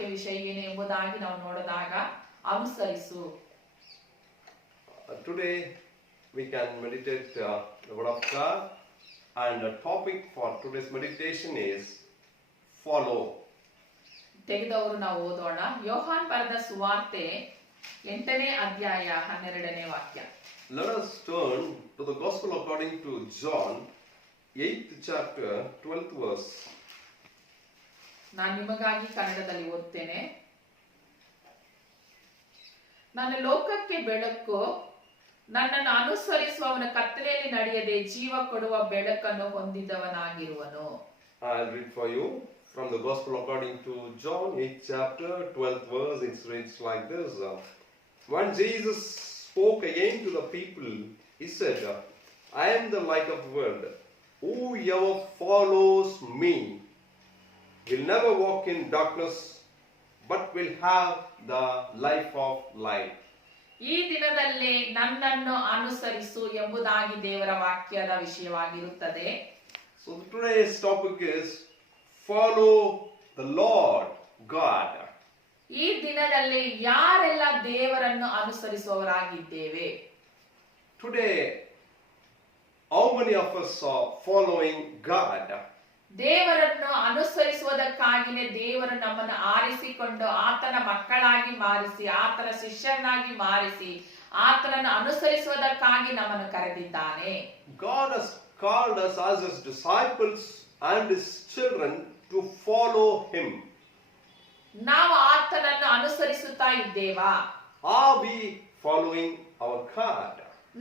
ವಾಕ್ಯ ವಿಷಯ ಏನು ಎಂಬುದಾಗಿ ನಾವು ನೋಡಿದಾಗ ಅನುಸರಿಸು. Today we can meditate the word of God, and the topic for today's meditation is follow. ತೆಗೆದವರು ನಾವು ಓದೋಣ. ಯೋಹಾನ್ ಬರೆದ ಸುವಾರ್ತೆ 8ನೇ ಅಧ್ಯಾಯ 12ನೇ ವಾಕ್ಯ. Let us turn to the Gospel according to John, 8th chapter, 12th verse. ನಾನು ನಿಮಗಾಗಿ ಕನ್ನಡದಲ್ಲಿ ಓದ್ತೇನೆ. ನಾನು ಲೋಕಕ್ಕೆ ಬೆಳಕು, ನನ್ನನ್ನು ಅನುಸರಿಸುವವನ ಕತ್ತಲೆಯಲ್ಲಿ ನಡೆಯದೆ ಜೀವ ಕೊಡುವ ಬೆಳಕನ್ನು ಹೊಂದಿದವನಾಗಿರುವನು. I'll read for you from the Gospel according to John, 8th chapter, 12th verse. It reads like this. When Jesus spoke again to the people, he said, I am the light of the world. Whoever follows me will never walk in darkness, but will have the life of light. ಈ ದಿನದಲ್ಲಿ ನನ್ನನ್ನು ಅನುಸರಿಸು ಎಂಬುದಾಗಿ ದೇವರ ವಾಕ್ಯದ ವಿಷಯವಾಗಿರುತ್ತದೆ. So today's topic is follow the Lord God. ಈ ದಿನದಲ್ಲಿ ಯಾರೆಲ್ಲ ದೇವರನ್ನು ಅನುಸರಿಸುವವರಾಗಿದ್ದೇವೆ? Today, how many of us are following God? ದೇವರನ್ನು ಅನುಸರಿಸುವುದಕ್ಕಾಗಿಯೇ ದೇವರು ನಮ್ಮನ್ನು ಆರಿಸಿಕೊಂಡು ಆತನ ಮಕ್ಕಳಾಗಿ ಮಾರಿಸಿ, ಆತನ ಶಿಷ್ಯನಾಗಿ ಮಾರಿಸಿ, ಆತನನ್ನು ಅನುಸರಿಸುವುದಕ್ಕಾಗಿ ನಮ್ಮನ್ನು ಕರೆದಿದ್ದಾನೆ. God has called us as his disciples and his children to follow him. ನಾವು ಆತನನ್ನು ಅನುಸರಿಸುತ್ತಾ ಇದ್ದೇವಾ? Are we following our God?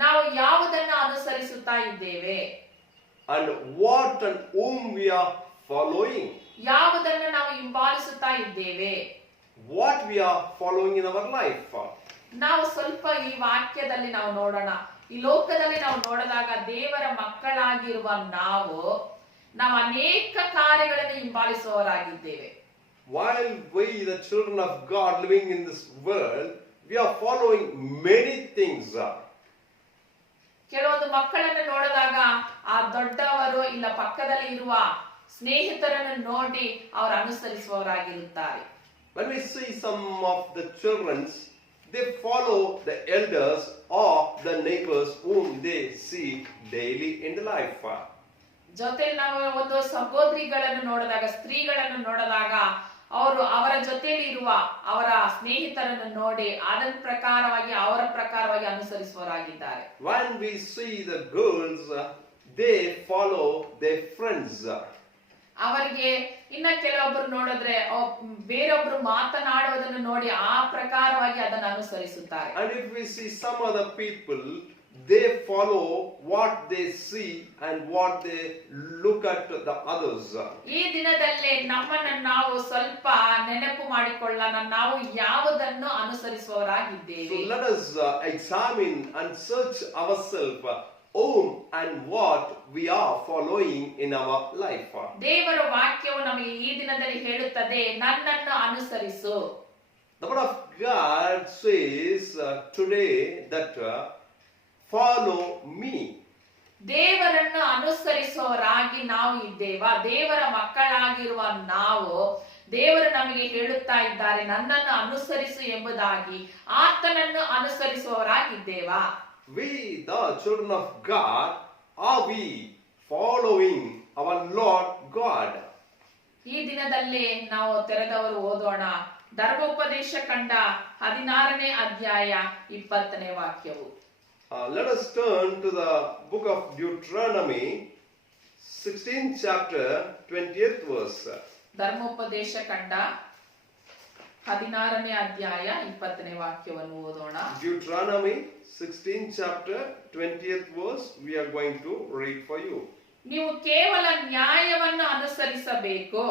ನಾವು ಯಾವುದನ್ನು ಅನುಸರಿಸುತ್ತಾ ಇದ್ದೇವೆ? And what and whom we are following? ಯಾವುದನ್ನು ನಾವು ಹಿಂಬಾಲಿಸುತ್ತಾ ಇದ್ದೇವೆ? What we are following in our life? ನಾವು ಸ್ವಲ್ಪ ಈ ವಾಕ್ಯದಲ್ಲಿ ನಾವು ನೋಡೋಣ. ಈ ಲೋಕದಲ್ಲಿ ನಾವು ನೋಡಿದಾಗ ದೇವರ ಮಕ್ಕಳಾಗಿರುವ ನಾವು ಅನೇಕ ಕಾರ್ಯಗಳನ್ನು ಹಿಂಬಾಲಿಸುವವರಾಗಿದ್ದೇವೆ. While we, the children of God living in this world, we are following many things. ಕೆಲವೊಂದು ಮಕ್ಕಳನ್ನು ನೋಡಿದಾಗ ಆ ದೊಡ್ಡವರು ಇಲ್ಲ ಪಕ್ಕದಲ್ಲಿ ಇರುವ ಸ್ನೇಹಿತರನ್ನು ನೋಡಿ ಅವರು ಅನುಸರಿಸುವವರಾಗಿರುತ್ತಾರೆ. When we see some of the children, they follow the elders or the neighbors whom they see daily in the life. ಜೊತೆಲಿ ನಾವು ಒಂದು ಸಹೋದರಿಗಳನ್ನು ನೋಡಿದಾಗ, ಸ್ತ್ರೀಗಳನ್ನು ನೋಡಿದಾಗ ಅವರು ಅವರ ಜೊತೆಯಲ್ಲಿ ಇರುವ ಅವರ ಸ್ನೇಹಿತರನ್ನು ನೋಡಿ ಅದರ ಪ್ರಕಾರವಾಗಿ ಅನುಸರಿಸುವವರಾಗಿದ್ದಾರೆ. When we see the girls, they follow their friends. ಅವರಿಗೆ ಇನ್ನ ಕೆಲವೊಬ್ಬರು ನೋಡಿದ್ರೆ ಬೇರೊಬ್ರು ಮಾತನಾಡುವುದನ್ನು ನೋಡಿ ಆ ಪ್ರಕಾರವಾಗಿ ಅದನ್ನು ಅನುಸರಿಸುತ್ತಾರೆ. And if we see some other people, they follow what they see and what they look at the others. ಈ ದಿನದಲ್ಲಿ ನಮ್ಮನ್ನು ನಾವು ಸ್ವಲ್ಪ ನೆನಪು ಮಾಡಿಕೊಳ್ಳೋಣ, ನಾವು ಯಾವುದನ್ನು ಅನುಸರಿಸುವವರಾಗಿದ್ದೇವೆ. So let us examine and search ourselves whom and what we are following in our life. ದೇವರ ವಾಕ್ಯವು ನಮಗೆ ಈ ದಿನದಲ್ಲಿ ಹೇಳುತ್ತದೆ, ನನ್ನನ್ನು ಅನುಸರಿಸು. The word of God says today that follow me. ದೇವರನ್ನು ಅನುಸರಿಸುವವರಾಗಿ ನಾವು ಇದ್ದೇವಾ? ದೇವರ ಮಕ್ಕಳಾಗಿರುವ ನಾವು ದೇವರು ನಮಗೆ ಹೇಳುತ್ತಾ ಇದ್ದಾರೆ, ನನ್ನನ್ನು ಅನುಸರಿಸು ಎಂಬುದಾಗಿ. ಆತನನ್ನು ಅನುಸರಿಸುವವರಾಗಿದ್ದೇವಾ? We, the children of God, are we following our Lord God? ಈ ದಿನದಲ್ಲಿ ನಾವು ತೆರೆದವರು ಓದೋಣ. ಧರ್ಮೋಪದೇಶ ಕಂಡ 16ನೇ ಅಧ್ಯಾಯ 20ನೇ ವಾಕ್ಯವು. Let us turn to the book of Deuteronomy, 16th chapter, 20th verse. ಧರ್ಮೋಪದೇಶ ಕಂಡ 16ನೇ ಅಧ್ಯಾಯ 20ನೇ ವಾಕ್ಯವನ್ನು ಓದೋಣ. Deuteronomy, 16th chapter, 20th verse. We are going to read for you. ನೀವು ಕೇವಲ ನ್ಯಾಯವನ್ನು ಅನುಸರಿಸಬೇಕು,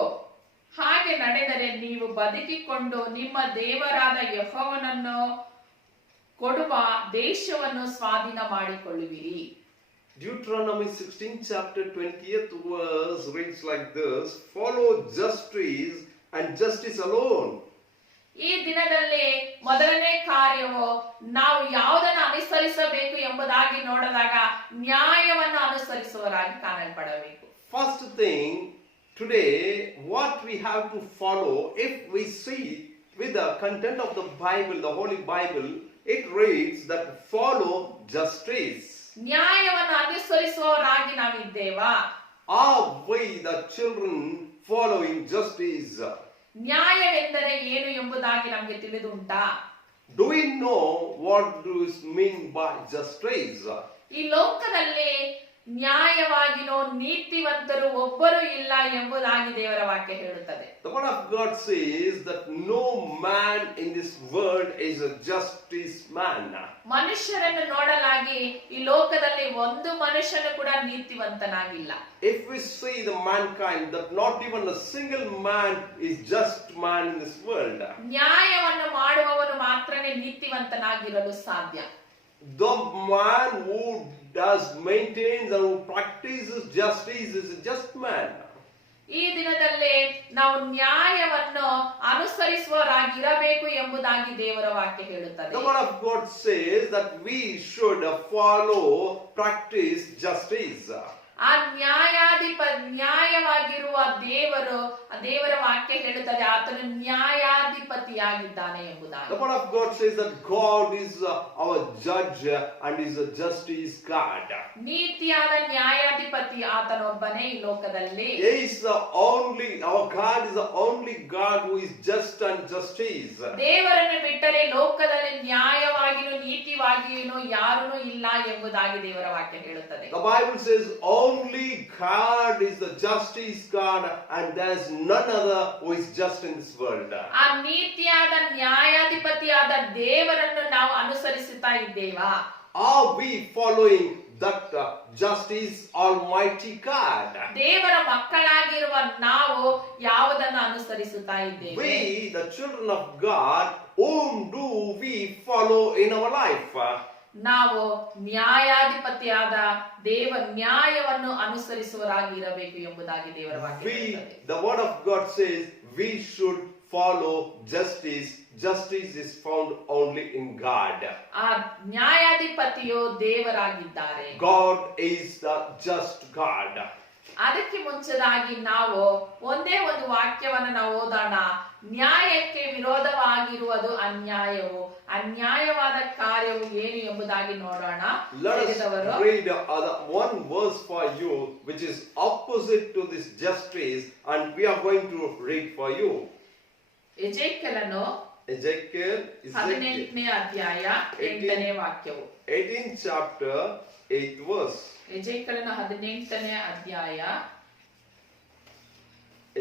ಹಾಗೆ ನಡೆದರೆ ನೀವು ಬದುಕಿಕೊಂಡು ನಿಮ್ಮ ದೇವರಾದ ಯೆಹೋವನನ್ನು ಕೊಡುವ ದೇಶವನ್ನು ಸ್ವಾಧೀನ ಮಾಡಿಕೊಳ್ಳುವಿರಿ. Deuteronomy 16th chapter 20th verse reads like this: follow justice and justice alone. ಈ ದಿನದಲ್ಲಿ ಮೊದಲನೇ ಕಾರ್ಯವು ನಾವು ಯಾವುದನ್ನು ಅನುಸರಿಸಬೇಕು ಎಂಬುದಾಗಿ ನೋಡಿದಾಗ ನ್ಯಾಯವನ್ನು ಅನುಸರಿಸುವವರಾಗಿ ಕಾಣಲ್ಪಡಬೇಕು. First thing today, what we have to follow, if we see content of the Bible, the Holy Bible, it reads that follow justice. ನ್ಯಾಯವನ್ನು ಅನುಸರಿಸುವವರಾಗಿ ನಾವಿದ್ದೇವಾ? Are we the children following justice? ನ್ಯಾಯವೆಂದರೆ ಏನು ಎಂಬುದಾಗಿ ನಮಗೆ ತಿಳಿದುಂಟಾ? Do we know what does mean by justice? ಈ ಲೋಕದಲ್ಲಿ ನ್ಯಾಯವಾಗಿನೋ ನೀತಿವಂತರು ಒಬ್ಬರು ಇಲ್ಲ ಎಂಬುದಾಗಿ ದೇವರ ವಾಕ್ಯ ಹೇಳುತ್ತದೆ. The word of God says that no man in this world is a justice man. ಮನುಷ್ಯರನ್ನು ನೋಡಲಾಗಿ ಈ ಲೋಕದಲ್ಲಿ ಒಂದು ಮನುಷ್ಯನು ಕೂಡ ನೀತಿವಂತನಾಗಿಲ್ಲ. If we see the mankind, that not even a single man is just man in this world. ನ್ಯಾಯವನ್ನು ಮಾಡುವವನು ಮಾತ್ರನೇ ನೀತಿವಂತನಾಗಿರಲು ಸಾಧ್ಯ. The man who does maintains and who practices justice is a just man. ಈ ದಿನದಲ್ಲಿ ನಾವು ನ್ಯಾಯವನ್ನು ಅನುಸರಿಸುವವರಾಗಿರಬೇಕು ಎಂಬುದಾಗಿ ದೇವರ ವಾಕ್ಯ ಹೇಳುತ್ತದೆ. The word of God says that we should follow, practice justice. ಆ ನ್ಯಾಯವಾಗಿರುವ ದೇವರ ವಾಕ್ಯ ಹೇಳುತ್ತದೆ ಆತನು ನ್ಯಾಯಾಧಿಪತಿಯಾಗಿದ್ದಾನೆ ಎಂಬುದಾಗಿ. The word of God says that God is our judge and is a justice God. ನೀತಿಯಾದ ನ್ಯಾಯಾಧಿಪತಿ ಆತನೊಬ್ಬನೇ ಈ ಲೋಕದಲ್ಲಿ. He is our God is the only God who is just and justice. ದೇವರನ್ನು ಬಿಟ್ಟರೆ ಲೋಕದಲ್ಲಿ ನ್ಯಾಯವಾಗಿಯೂ ನೀತಿವಾಗಿಯೂ ಯಾರೂ ಇಲ್ಲ ಎಂಬುದಾಗಿ ದೇವರ ವಾಕ್ಯ ಹೇಳುತ್ತದೆ. The Bible says only God is the justice God and there is none other who is just in this world. ಆ ನೀತಿಯಾದ ನ್ಯಾಯಾಧಿಪತಿಯಾದ ದೇವರನ್ನು ನಾವು ಅನುಸರಿಸುತ್ತಾ ಇದ್ದೇವಾ? Are we following that justice almighty God? ದೇವರ ಮಕ್ಕಳಾಗಿರುವ ನಾವು ಯಾವುದನ್ನು ಅನುಸರಿಸುತ್ತಾ ಇದ್ದೇವೆ? We, the children of God, whom do we follow in our life? ನಾವು ನ್ಯಾಯಾಧಿಪತಿಯಾದ ನ್ಯಾಯವನ್ನು ಅನುಸರಿಸುವರಾಗಿ ಇರಬೇಕು ಎಂಬುದಾಗಿ ದೇವರ ವಾಕ್ಯ ಹೇಳುತ್ತದೆ. The word of God says we should follow justice. Justice is found only in God. ಆ ನ್ಯಾಯಾಧಿಪತಿಯು ದೇವರಾಗಿದ್ದಾರೆ. God is the just God. ಅದಕ್ಕೆ ಮುಂಚೆದಾಗಿ ನಾವು ಒಂದೇ ಒಂದು ವಾಕ್ಯವನ್ನು ನಾವು ಓದೋಣ. ನ್ಯಾಯಕ್ಕೆ ವಿರೋಧವಾಗಿರುವುದು ಅನ್ಯಾಯವು, ಅನ್ಯಾಯವಾದ ಕಾರ್ಯವು ಏನು ಎಂಬುದಾಗಿ ನೋಡೋಣ. Let us read one verse for you which is opposite to this justice and we are going to read for you. ಎಜೆಕೇಲನು Ezekiel 18ನೇ ಅಧ್ಯಾಯ 8ನೇ ವಾಕ್ಯವು. 18th chapter 8th verse. ಎಜೆಕೇಲನ 18ನೇ ಅಧ್ಯಾಯ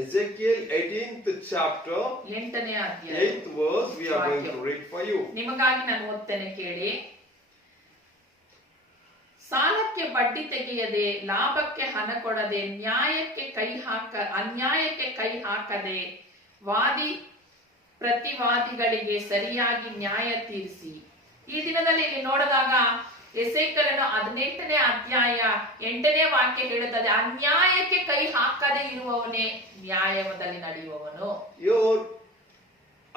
Ezekiel 18th chapter 8ನೇ ಅಧ್ಯಾಯ 8th verse we are going to read for you. ನಿಮಗಾಗಿ ನಾನು ಓದ್ತೇನೆ ಕೇಳಿ. ಸಾಲಕ್ಕೆ ಬಡ್ಡಿ ತೆಗೆಯದೆ, ಲಾಭಕ್ಕೆ ಹಣ ಕೊಡದೆ, ಅನ್ಯಾಯಕ್ಕೆ ಕೈ ಹಾಕದೆ, ವಾದಿ ಪ್ರತಿವಾದಿಗಳಿಗೆ ಸರಿಯಾಗಿ ನ್ಯಾಯ ತೀರಿಸಿ. ಈ ದಿನದಲ್ಲಿ ಇಲ್ಲಿ ನೋಡಿದಾಗ ಎಸೇಕೇಲನ 18ನೇ ಅಧ್ಯಾಯ 8ನೇ ವಾಕ್ಯ ಹೇಳುತ್ತದೆ, ಅನ್ಯಾಯಕ್ಕೆ ಕೈ ಹಾಕದೆ ಇರುವವನೇ ನ್ಯಾಯದಲ್ಲಿ ನಡೆಯುವವನು.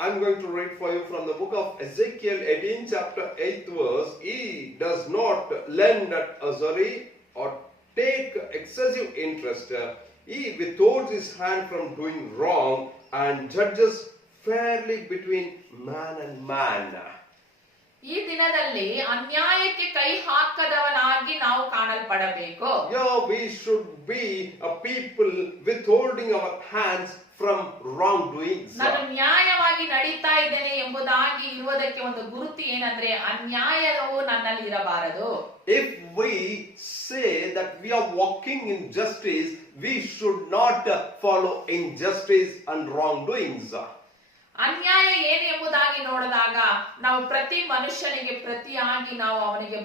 I'm going to read for you from the book of Ezekiel 18 chapter 8th verse. He does not lend at usury or take excessive interest. He withholds his hand from doing wrong and judges fairly between man and man. ಈ ದಿನದಲ್ಲಿ ಅನ್ಯಾಯಕ್ಕೆ ಕೈ ಹಾಕದವನಾಗಿ ನಾವು ಕಾಣಲ್ಪಡಬೇಕು. We should be a people withholding our hands from wrongdoings. ನಾನು ನ್ಯಾಯವಾಗಿ ನಡೀತಾ ಇದ್ದೇನೆ ಎಂಬುದಾಗಿ ಇರುವುದಕ್ಕೆ ಒಂದು ಗುರುತು ಏನಂದ್ರೆ ಅನ್ಯಾಯವು ನನ್ನಲ್ಲಿ ಇರಬಾರದು. If we say that we are walking in justice, we should not follow injustice and wrongdoings. ಅನ್ಯಾಯ ಏನು ಎಂಬುದಾಗಿ ನೋಡಿದಾಗ ನಾವು ಪ್ರತಿ ಮನುಷ್ಯನಿಗೆ ಪ್ರತಿಯಾಗಿ ನಾವು ಅವನಿಗೆ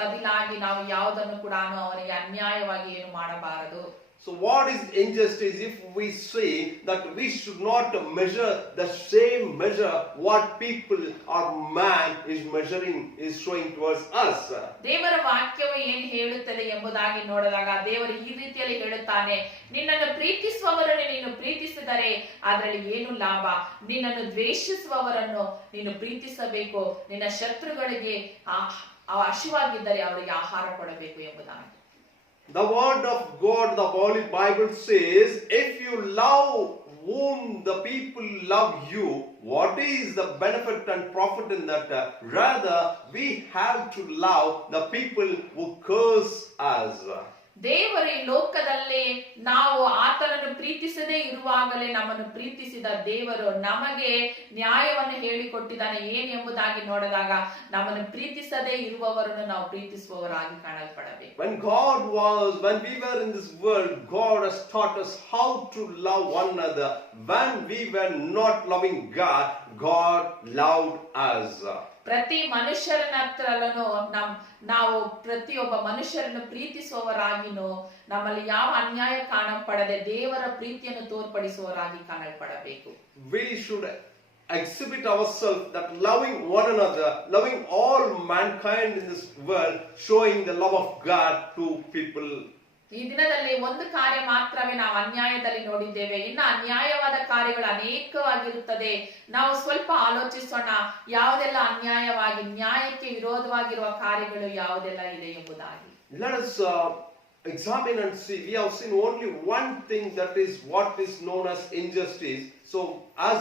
ಬದಲಾಗಿ ನಾವು ಯಾವುದನ್ನು ಕೂಡ ಅವನಿಗೆ ಅನ್ಯಾಯವಾಗಿ ಏನು ಮಾಡಬಾರದು. So what is injustice? If we say that we should not measure the same measure what people or man is measuring, is showing towards us. ದೇವರ ವಾಕ್ಯವು ಏನು ಹೇಳುತ್ತದೆ ಎಂಬುದಾಗಿ ನೋಡಿದಾಗ ದೇವರು ಈ ರೀತಿಯಲ್ಲಿ ಹೇಳುತ್ತಾನೆ, ನಿನ್ನನ್ನು ಪ್ರೀತಿಸುವವರನ್ನು ನೀನು ಪ್ರೀತಿಸಿದರೆ ಅದರಲ್ಲಿ ಏನು ಲಾಭ? ನಿನ್ನನ್ನು ದ್ವೇಷಿಸುವವರನ್ನು ನೀನು ಪ್ರೀತಿಸಬೇಕು, ನಿನ್ನ ಶತ್ರುಗಳಿಗೆ ಹಸಿವಾಗಿದ್ದರೆ ಅವರಿಗೆ ಆಹಾರ ಕೊಡಬೇಕು ಎಂಬುದಾಗಿ. The word of God, the Holy Bible says, if you love whom the people love you, what is the benefit and profit in that? Rather, we have to love the people who curse us. ದೇವರು ಈ ಲೋಕದಲ್ಲಿ ನಾವು ಆತನನ್ನು ಪ್ರೀತಿಸದೇ ಇರುವಾಗಲೇ ನಮ್ಮನ್ನು ಪ್ರೀತಿಸಿದ ದೇವರು ನಮಗೆ ನ್ಯಾಯವನ್ನು ಹೇಳಿಕೊಟ್ಟಿದ್ದಾನೆ ಏನೆಂಬುದಾಗಿ ನೋಡಿದಾಗ ನಮ್ಮನ್ನು ಪ್ರೀತಿಸದೇ ಇರುವವರನ್ನು ನಾವು ಪ್ರೀತಿಸುವವರಾಗಿ ಕಾಣಲ್ಪಡಬೇಕು. When we were in this world, God has taught us how to love one another. When we were not loving God, God loved us. ಪ್ರತಿ ಮನುಷ್ಯರನ್ನ ಹತ್ರಲ್ಲೂ ನಾವು ಪ್ರತಿಯೊಬ್ಬ ಮನುಷ್ಯರನ್ನು ಪ್ರೀತಿಸುವವರಾಗಿನೂ ನಮ್ಮಲ್ಲಿ ಯಾವ ಅನ್ಯಾಯ ಕಾಣಪಡದೆ ದೇವರ ಪ್ರೀತಿಯನ್ನು ತೋರ್ಪಡಿಸುವವರಾಗಿ ಕಾಣಲ್ಪಡಬೇಕು. We should exhibit ourselves that loving one another, loving all mankind in this world, showing the love of God to people. ಈ ದಿನದಲ್ಲಿ ಒಂದು ಕಾರ್ಯ ಮಾತ್ರವೇ ನಾವು ಅನ್ಯಾಯದಲ್ಲಿ ನೋಡಿದ್ದೇವೆ. ಇನ್ನು ಅನ್ಯಾಯವಾದ ಕಾರ್ಯಗಳು ಅನೇಕವಾಗಿರುತ್ತದೆ. ನಾವು ಸ್ವಲ್ಪ ಆಲೋಚಿಸೋಣ, ಯಾವುದೆಲ್ಲ ಅನ್ಯಾಯವಾಗಿ ನ್ಯಾಯಕ್ಕೆ ವಿರೋಧವಾಗಿರುವ ಕಾರ್ಯಗಳು ಯಾವುದೆಲ್ಲ ಇದೆ ಎಂಬುದಾಗಿ. Let us examine and see. We have seen only one thing, that is what is known as injustice. So as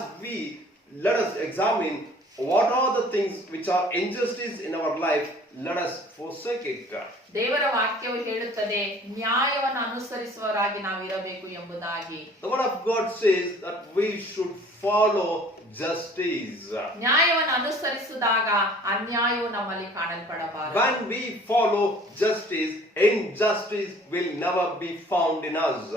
let us examine what are the things which are injustice in our life, let us forsake it. ದೇವರ ವಾಕ್ಯವು ಹೇಳುತ್ತದೆ ನ್ಯಾಯವನ್ನು ಅನುಸರಿಸುವವರಾಗಿ ನಾವು ಇರಬೇಕು ಎಂಬುದಾಗಿ. The word of God says that we should follow justice. ನ್ಯಾಯವನ್ನು ಅನುಸರಿಸಿದಾಗ ಅನ್ಯಾಯವು ನಮ್ಮಲ್ಲಿ ಕಾಣಲ್ಪಡಬಾರದು. When we follow justice, injustice will never be found in us.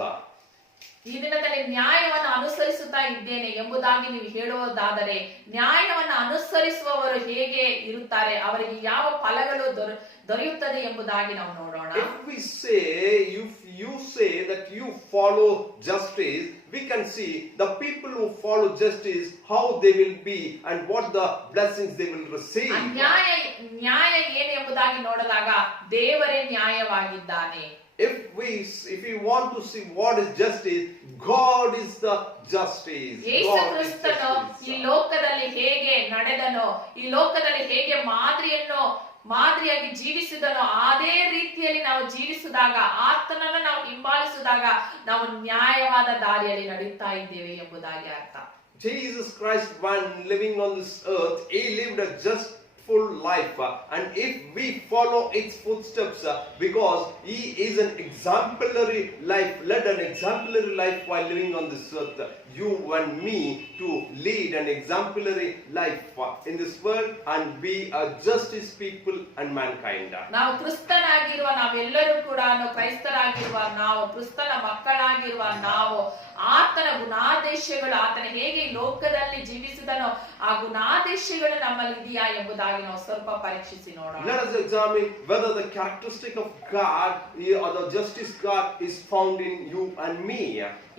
ಈ ದಿನದಲ್ಲಿ ನ್ಯಾಯವನ್ನು ಅನುಸರಿಸುತ್ತಾ ಇದ್ದೇನೆ ಎಂಬುದಾಗಿ ನೀವು ಹೇಳುವುದಾದರೆ ನ್ಯಾಯವನ್ನು ಅನುಸರಿಸುವವರು ಹೇಗೆ ಇರುತ್ತಾರೆ, ಅವರಿಗೆ ಯಾವ ಫಲಗಳು ದೊರೆಯುತ್ತದೆ ಎಂಬುದಾಗಿ ನಾವು ನೋಡೋಣ. If you say that you follow justice, we can see the people who follow justice, how they will be and what the blessings they will receive. ನ್ಯಾಯ ಏನು ಎಂಬುದಾಗಿ ನೋಡಿದಾಗ ದೇವರೇ ನ್ಯಾಯವಾಗಿದ್ದಾನೆ. If we want to see what is justice, God is the justice. ಯೇಸು ಕ್ರಿಸ್ತನು ಈ ಲೋಕದಲ್ಲಿ ಹೇಗೆ ನಡೆದನೋ, ಈ ಲೋಕದಲ್ಲಿ ಹೇಗೆ ಮಾದರಿಯಾಗಿ ಜೀವಿಸಿದನೋ ಅದೇ ರೀತಿಯಲ್ಲಿ ನಾವು ಜೀವಿಸಿದಾಗ, ಆತನನ್ನು ನಾವು ಹಿಂಬಾಲಿಸಿದಾಗ ನಾವು ನ್ಯಾಯವಾದ ದಾರಿಯಲ್ಲಿ ನಡೆಯುತ್ತಾ ಇದ್ದೇವೆ ಎಂಬುದಾಗಿ ಅರ್ಥ. Jesus Christ, when living on this earth, he lived a just full life, and if we follow its footsteps, because he is an exemplary life, led an exemplary life while living on this earth, you and me to lead an exemplary life in this world and be a justice people and mankind. ನಾವು ಕ್ರಿಸ್ತನಾಗಿರುವ ನಾವೆಲ್ಲರೂ ಕೂಡ ಕ್ರೈಸ್ತರಾಗಿರುವ ನಾವು, ಕ್ರಿಸ್ತನ ಮಕ್ಕಳಾಗಿರುವ ನಾವು, ಆತನ ಗುಣಾದೇಶಗಳು, ಆತನ ಹೇಗೆ ಈ ಲೋಕದಲ್ಲಿ ಜೀವಿಸಿದನೋ ಆ ಗುಣಾದೇಶಗಳು ನಮ್ಮಲ್ಲಿ ಇದೆಯಾ ಎಂಬುದಾಗಿ ನಾವು ಸ್ವಲ್ಪ ಪರೀಕ್ಷಿಸಿ ನೋಡೋಣ. Let us examine whether the characteristic of God or the justice God is found in you and me.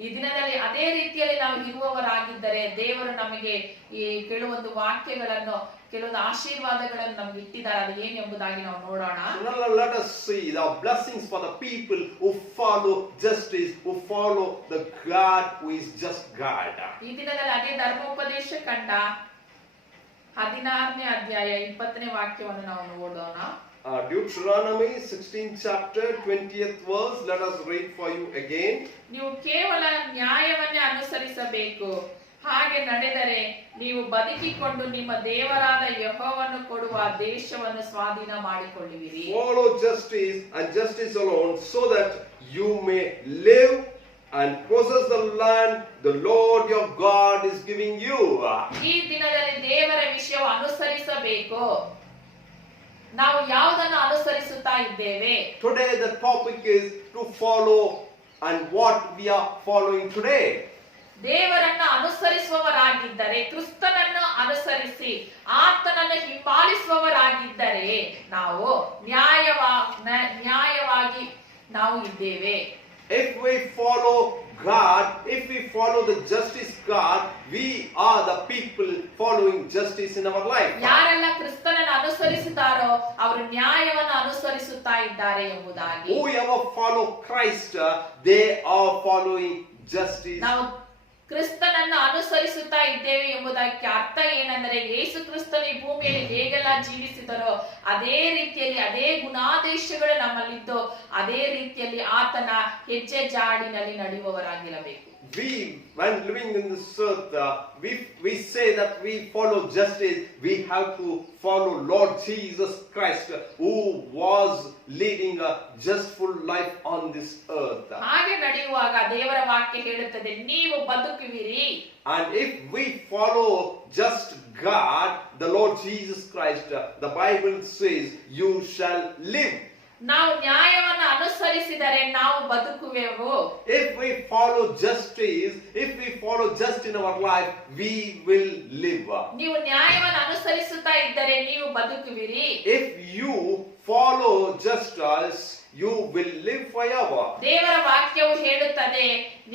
ಈ ದಿನದಲ್ಲಿ ಅದೇ ರೀತಿಯಲ್ಲಿ ನಾವು ಇರುವವರಾಗಿದ್ದರೆ ದೇವರು ನಮಗೆ ಈ ಕೆಲವೊಂದು ವಾಕ್ಯಗಳನ್ನು, ಕೆಲವೊಂದು ಆಶೀರ್ವಾದಗಳನ್ನು ನಮ್ಗೆ ಇಟ್ಟಿದ್ದಾರೆ. ಅದು ಏನು ಎಂಬುದಾಗಿ ನಾವು ನೋಡೋಣ. Let us see the blessings for the people who follow justice, who follow the God who is just God. ಈ ದಿನದಲ್ಲಿ ಅದೇ ಧರ್ಮೋಪದೇಶ ಕಂಡ 16ನೇ ಅಧ್ಯಾಯ 20ನೇ ವಾಕ್ಯವನ್ನು ನಾವು ನೋಡೋಣ. Deuteronomy 16th chapter 20th verse. Let us read for you again. ನೀವು ಕೇವಲ ನ್ಯಾಯವನ್ನೇ ಅನುಸರಿಸಬೇಕು, ಹಾಗೆ ನಡೆದರೆ ನೀವು ಬದುಕಿಕೊಂಡು ನಿಮ್ಮ ದೇವರಾದ ಯೆಹೋವನು ಕೊಡುವ ದೇಶವನ್ನು ಸ್ವಾಧೀನ ಮಾಡಿಕೊಳ್ಳುವಿರಿ. Follow justice and justice alone, so that you may live and possess the land the Lord your God is giving you. ಈ ದಿನದಲ್ಲಿ ದೇವರ ವಿಷಯವನ್ನು ಅನುಸರಿಸಬೇಕು. ನಾವು ಯಾವುದನ್ನು ಅನುಸರಿಸುತ್ತಾ ಇದ್ದೇವೆ? Today the topic is to follow, and what we are following today. ದೇವರನ್ನು ಅನುಸರಿಸುವವರಾಗಿದ್ದರೆ, ಕ್ರಿಸ್ತನನ್ನು ಅನುಸರಿಸಿ ಆತನನ್ನು ಹಿಂಬಾಲಿಸುವವರಾಗಿದ್ದರೆ ನಾವು ನ್ಯಾಯವಾಗಿ ನಾವು ಇದ್ದೇವೆ. If we follow God, if we follow the justice God, we are the people following justice in our life. ಯಾರೆಲ್ಲ ಕ್ರಿಸ್ತನನ್ನು ಅನುಸರಿಸುತ್ತಾರೋ ಅವರು ನ್ಯಾಯವನ್ನು ಅನುಸರಿಸುತ್ತಾ ಇದ್ದಾರೆ ಎಂಬುದಾಗಿ. Whoever follow Christ, they are following justice. ನಾವು ಕ್ರಿಸ್ತನನ್ನು ಅನುಸರಿಸುತ್ತಾ ಇದ್ದೇವೆ ಎಂಬುದಕ್ಕೆ ಅರ್ಥ ಏನೆಂದರೆ, ಯೇಸು ಕ್ರಿಸ್ತನು ಈ ಭೂಮಿಯಲ್ಲಿ ಹೇಗೆಲ್ಲ ಜೀವಿಸಿದರೋ ಅದೇ ರೀತಿಯಲ್ಲಿ, ಅದೇ ಗುಣಾದೇಶಗಳು ನಮ್ಮಲ್ಲಿದ್ದು ಅದೇ ರೀತಿಯಲ್ಲಿ ಆತನ ಹೆಜ್ಜೆ ಜಾಡಿನಲ್ಲಿ ನಡೆಯುವವರಾಗಿರಬೇಕು. when living in this earth, we say that we follow justice. We have to follow Lord Jesus Christ, who was leading a justful life on this earth. ಹಾಗೆ ನಡೆಯುವಾಗ ದೇವರ ವಾಕ್ಯ ಹೇಳುತ್ತದೆ, ನೀವು ಬದುಕುವಿರಿ. And if we follow just God, the Lord Jesus Christ, the Bible says, you shall live. ನಾವು ನ್ಯಾಯವನ್ನು ಅನುಸರಿಸಿದರೆ ನಾವು ಬದುಕುವೆವು. If we follow justice, if we follow just in our life, we will live. ನೀವು ನ್ಯಾಯವನ್ನು ಅನುಸರಿಸುತ್ತಾ ಇದ್ದರೆ ನೀವು ಬದುಕುವಿರಿ. If you follow justice, you will live forever. ದೇವರ ವಾಕ್ಯವು ಹೇಳುತ್ತದೆ,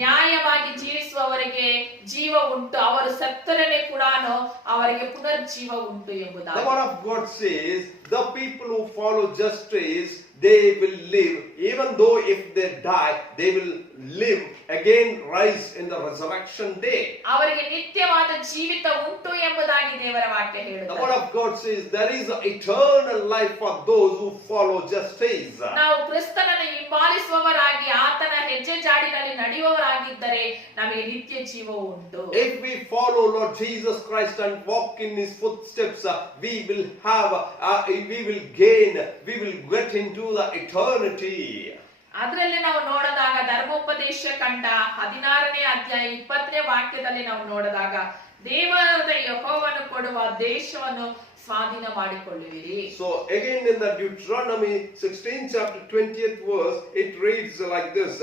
ನ್ಯಾಯವಾಗಿ ಜೀವಿಸುವವರಿಗೆ ಜೀವ ಉಂಟು, ಅವರು ಸತ್ತರನೆ ಕೂಡ ಅವರಿಗೆ ಪುನರ್ಜೀವ ಉಂಟು The ಎಂಬುದಾಗಿ. word of God says, the people who follow justice, they will live. Even though if they die, they will live again, rise in the resurrection day. ಅವರಿಗೆ ನಿತ್ಯವಾದ ಜೀವಿತ ಉಂಟು ಎಂಬುದಾಗಿ ದೇವರ ವಾಕ್ಯ The ಹೇಳುತ್ತದೆ. word of God says, there is an eternal life for those who follow justice. ನಾವು ಕ್ರಿಸ್ತನನ್ನು ಹಿಂಬಾಲಿಸುವವರಾಗಿ ಆತನ ಹೆಜ್ಜೆ ಜಾಡಿನಲ್ಲಿ ನಡೆಯುವವರಾಗಿದ್ದರೆ ನಮಗೆ ನಿತ್ಯ ಜೀವ ಉಂಟು. If we follow Lord Jesus Christ and walk in His footsteps, we will have, we will gain, we will get into the eternity. ಅದರಲ್ಲಿ ನಾವು ನೋಡಿದಾಗ ಧರ್ಮೋಪದೇಶ ಕಂಡ 16ನೇ ಅಧ್ಯಾಯ 20ನೇ ವಾಕ್ಯದಲ್ಲಿ ನಾವು ನೋಡಿದಾಗ ದೇವರಾದ ಯೆಹೋವನು ಕೊಡುವ ದೇಶವನ್ನು ಸ್ವಾಧೀನ ಮಾಡಿಕೊಳ್ಳುವಿರಿ. So again in the Deuteronomy 16 chapter 20th verse, it reads like this,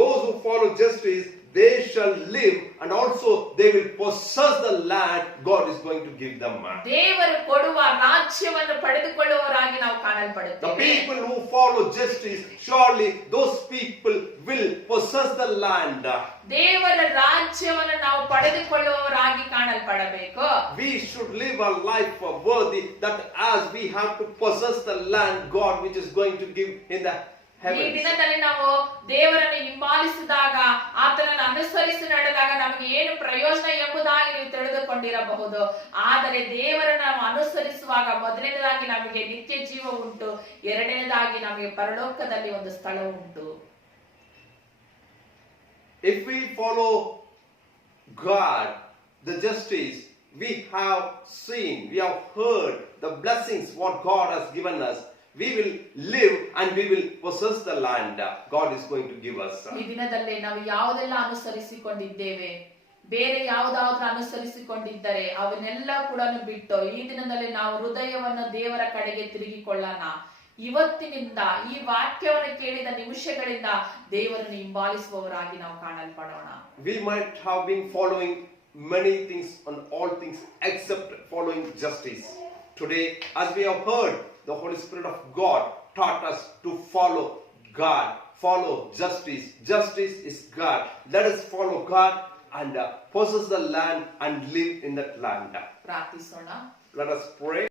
those who follow justice, they shall live, and also they will possess the land God is going to give them. ದೇವರು ಕೊಡುವ ರಾಜ್ಯವನ್ನು ಪಡೆದುಕೊಳ್ಳುವವರಾಗಿ ನಾವು The ಕಾಣಲ್ಪಡುತ್ತೇವೆ. people who follow justice, surely those people will possess the land. ದೇವರ ರಾಜ್ಯವನ್ನು ನಾವು ಪಡೆದುಕೊಳ್ಳುವವರಾಗಿ ಕಾಣಲ್ಪಡಬೇಕು. We should live a life worthy, that as we have to possess the land God which is going to give in the ಈ heavens. ದಿನದಲ್ಲಿ ನಾವು ದೇವರನ್ನು ಹಿಂಬಾಲಿಸಿದಾಗ, ಆತನನ್ನು ಅನುಸರಿಸಿ ನಡೆದಾಗ ನಮಗೆ ಏನು ಪ್ರಯೋಜನ ಎಂಬುದಾಗಿ ನೀವು ತಿಳಿದುಕೊಂಡಿರಬಹುದು. ಆದರೆ ದೇವರನ್ನು ನಾವು ಅನುಸರಿಸುವಾಗ ಮೊದಲನೇದಾಗಿ ನಮಗೆ ನಿತ್ಯ ಜೀವ ಉಂಟು, ಎರಡನೇದಾಗಿ ನಮಗೆ ಪರಲೋಕದಲ್ಲಿ ಒಂದು ಸ್ಥಳ ಉಂಟು. If we follow God, the justice, we have seen, we have heard the blessings what God has given us. We will live and we will possess the land God is going to give us. ಈ ದಿನದಲ್ಲಿ ನಾವು ಯಾವುದೆಲ್ಲ ಅನುಸರಿಸಿಕೊಂಡಿದ್ದೇವೆ, ಬೇರೆ ಯಾವುದಾದ್ರೂ ಅನುಸರಿಸಿಕೊಂಡಿದ್ದರೆ ಅವನ್ನೆಲ್ಲ ಕೂಡ ಬಿಟ್ಟು ಈ ದಿನದಲ್ಲಿ ನಾವು ಹೃದಯವನ್ನು ದೇವರ ಕಡೆಗೆ ತಿರುಗಿಕೊಳ್ಳೋಣ. ಇವತ್ತಿನಿಂದ ಈ ವಾಕ್ಯವನ್ನು ಕೇಳಿದ ನಿಮಿಷಗಳಿಂದ ದೇವರನ್ನು ಹಿಂಬಾಲಿಸುವವರಾಗಿ ನಾವು ಕಾಣಲ್ಪಡೋಣ. We might have been following many things and all things except following justice. Today, as we have heard, the Holy Spirit of God taught us to follow God, follow justice. Justice is God. Let us follow God and possess the land and live in that land. ಪ್ರಾರ್ಥಿಸೋಣ. Let us pray.